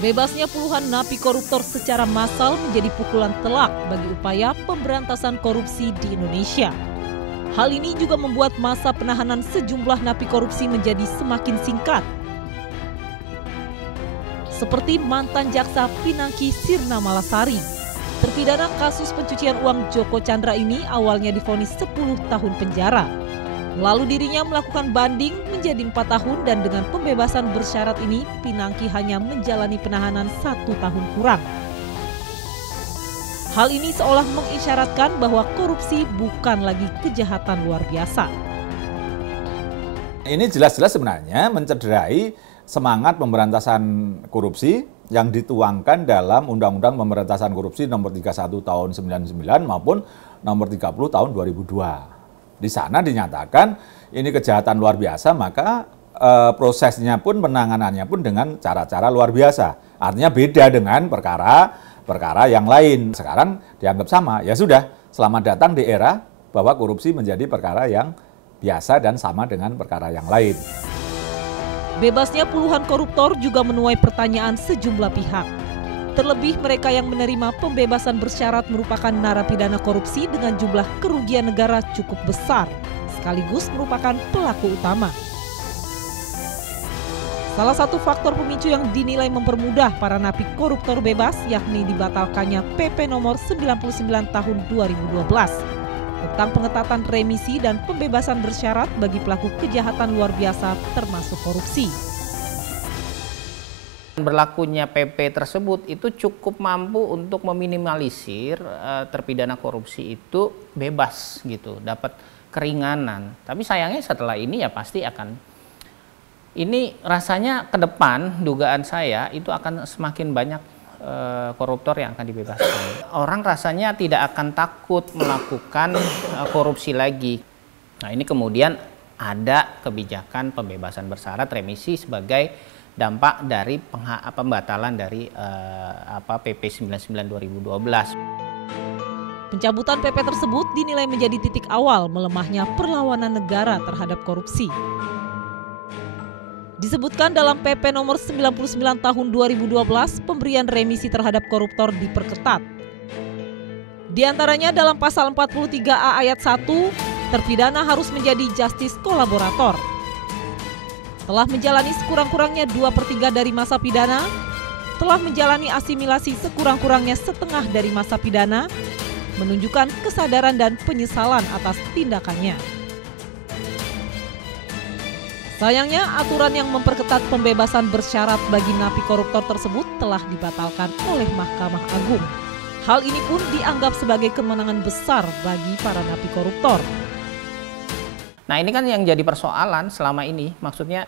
Bebasnya puluhan napi koruptor secara massal menjadi pukulan telak bagi upaya pemberantasan korupsi di Indonesia. Hal ini juga membuat masa penahanan sejumlah napi korupsi menjadi semakin singkat. Seperti mantan jaksa Pinangki Sirna Malasari. Terpidana kasus pencucian uang Joko Chandra ini awalnya divonis 10 tahun penjara. Lalu dirinya melakukan banding menjadi 4 tahun dan dengan pembebasan bersyarat ini Pinangki hanya menjalani penahanan 1 tahun kurang. Hal ini seolah mengisyaratkan bahwa korupsi bukan lagi kejahatan luar biasa. Ini jelas-jelas sebenarnya mencederai semangat pemberantasan korupsi yang dituangkan dalam Undang-Undang Pemberantasan Korupsi nomor 31 tahun 99 maupun nomor 30 tahun 2002. Di sana dinyatakan ini kejahatan luar biasa, maka prosesnya pun penanganannya pun dengan cara-cara luar biasa. Artinya beda dengan perkara yang lain. Sekarang dianggap sama. Ya sudah, selamat datang di era bahwa korupsi menjadi perkara yang biasa dan sama dengan perkara yang lain. Bebasnya puluhan koruptor juga menuai pertanyaan sejumlah pihak. Terlebih mereka yang menerima pembebasan bersyarat merupakan narapidana korupsi dengan jumlah kerugian negara cukup besar, sekaligus merupakan pelaku utama. Salah satu faktor pemicu yang dinilai mempermudah para napi koruptor bebas yakni dibatalkannya PP nomor 99 tahun 2012 tentang pengetatan remisi dan pembebasan bersyarat bagi pelaku kejahatan luar biasa termasuk korupsi. Berlakunya PP tersebut itu cukup mampu untuk meminimalisir terpidana korupsi itu bebas gitu, dapat keringanan. Tapi sayangnya setelah ini ya pasti akan, ini rasanya ke depan dugaan saya itu akan semakin banyak koruptor yang akan dibebaskan. Orang rasanya tidak akan takut melakukan korupsi lagi. Nah ini kemudian ada kebijakan pembebasan bersyarat remisi sebagai dampak dari pembatalan dari PP 99 2012. Pencabutan PP tersebut dinilai menjadi titik awal melemahnya perlawanan negara terhadap korupsi. Disebutkan dalam PP nomor 99 tahun 2012, pemberian remisi terhadap koruptor diperketat. Di antaranya dalam pasal 43A ayat 1, terpidana harus menjadi justice kolaborator. Telah menjalani sekurang-kurangnya 2/3 dari masa pidana, telah menjalani asimilasi sekurang-kurangnya setengah dari masa pidana, menunjukkan kesadaran dan penyesalan atas tindakannya. Sayangnya, aturan yang memperketat pembebasan bersyarat bagi napi koruptor tersebut telah dibatalkan oleh Mahkamah Agung. Hal ini pun dianggap sebagai kemenangan besar bagi para napi koruptor. Nah ini kan yang jadi persoalan selama ini, maksudnya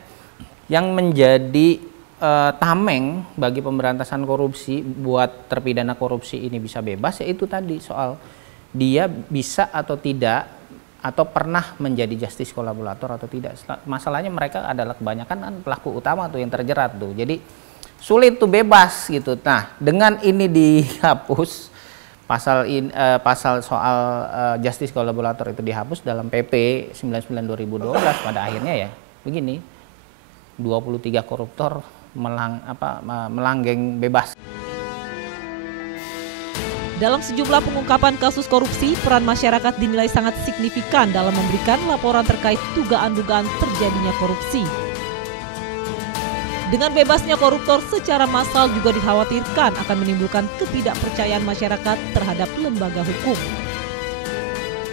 yang menjadi tameng bagi pemberantasan korupsi buat terpidana korupsi ini bisa bebas, yaitu tadi soal dia bisa atau tidak, atau pernah menjadi justice kolaborator atau tidak. Masalahnya mereka adalah kebanyakan kan pelaku utama tuh yang terjerat tuh, jadi sulit tuh bebas gitu. Nah dengan ini dihapus, pasal soal justice kolaborator itu dihapus dalam PP 99 2012, pada akhirnya ya begini, 23 koruptor melanggeng bebas. Dalam sejumlah pengungkapan kasus korupsi, peran masyarakat dinilai sangat signifikan dalam memberikan laporan terkait dugaan-dugaan terjadinya korupsi. Dengan bebasnya koruptor secara massal juga dikhawatirkan akan menimbulkan ketidakpercayaan masyarakat terhadap lembaga hukum.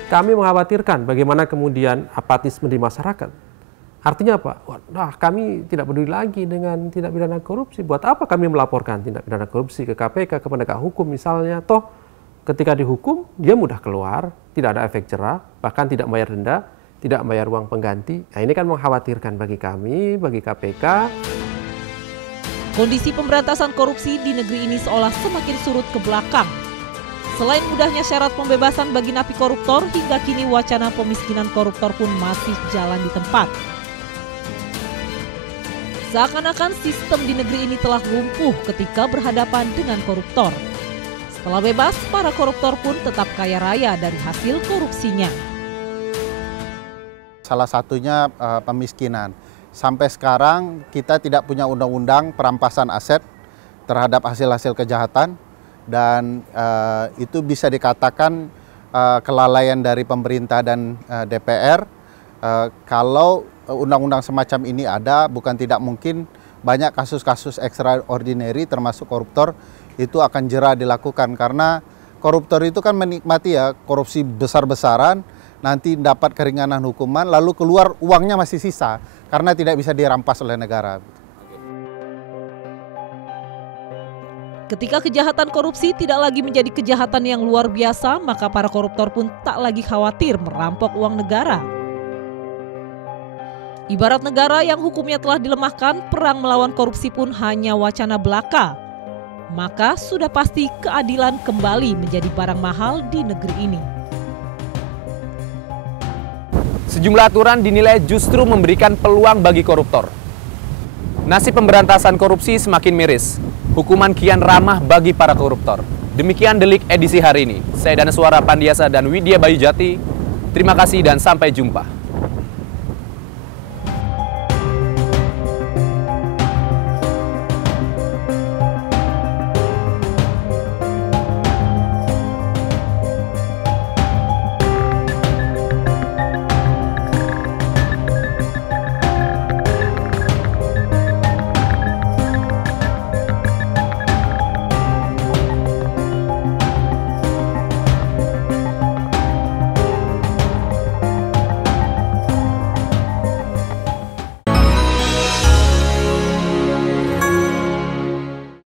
Kami mengkhawatirkan bagaimana kemudian apatisme di masyarakat. Artinya apa? Nah, kami tidak peduli lagi dengan tindak pidana korupsi. Buat apa kami melaporkan tindak pidana korupsi ke KPK, ke penegak hukum misalnya? Toh ketika dihukum, dia mudah keluar, tidak ada efek jerah, bahkan tidak bayar denda, tidak bayar uang pengganti. Nah ini kan mengkhawatirkan bagi kami, bagi KPK. Kondisi pemberantasan korupsi di negeri ini seolah semakin surut ke belakang. Selain mudahnya syarat pembebasan bagi napi koruptor, hingga kini wacana pemiskinan koruptor pun masih jalan di tempat. Seakan-akan sistem di negeri ini telah lumpuh ketika berhadapan dengan koruptor. Setelah bebas, para koruptor pun tetap kaya raya dari hasil korupsinya. Salah satunya pemiskinan. Sampai sekarang kita tidak punya undang-undang perampasan aset, terhadap hasil-hasil kejahatan, dan itu bisa dikatakan kelalaian dari pemerintah dan DPR. Kalau undang-undang semacam ini ada, bukan tidak mungkin banyak kasus-kasus extraordinary termasuk koruptor itu akan jera dilakukan, karena koruptor itu kan menikmati ya korupsi besar-besaran, nanti dapat keringanan hukuman, lalu keluar uangnya masih sisa karena tidak bisa dirampas oleh negara. Ketika kejahatan korupsi tidak lagi menjadi kejahatan yang luar biasa, maka para koruptor pun tak lagi khawatir merampok uang negara. Ibarat negara yang hukumnya telah dilemahkan, perang melawan korupsi pun hanya wacana belaka. Maka sudah pasti keadilan kembali menjadi barang mahal di negeri ini. Sejumlah aturan dinilai justru memberikan peluang bagi koruptor. Nasib pemberantasan korupsi semakin miris. Hukuman kian ramah bagi para koruptor. Demikian Delik edisi hari ini. Saya Danaswara Pandiasa dan Widya Bayu Jati. Terima kasih dan sampai jumpa.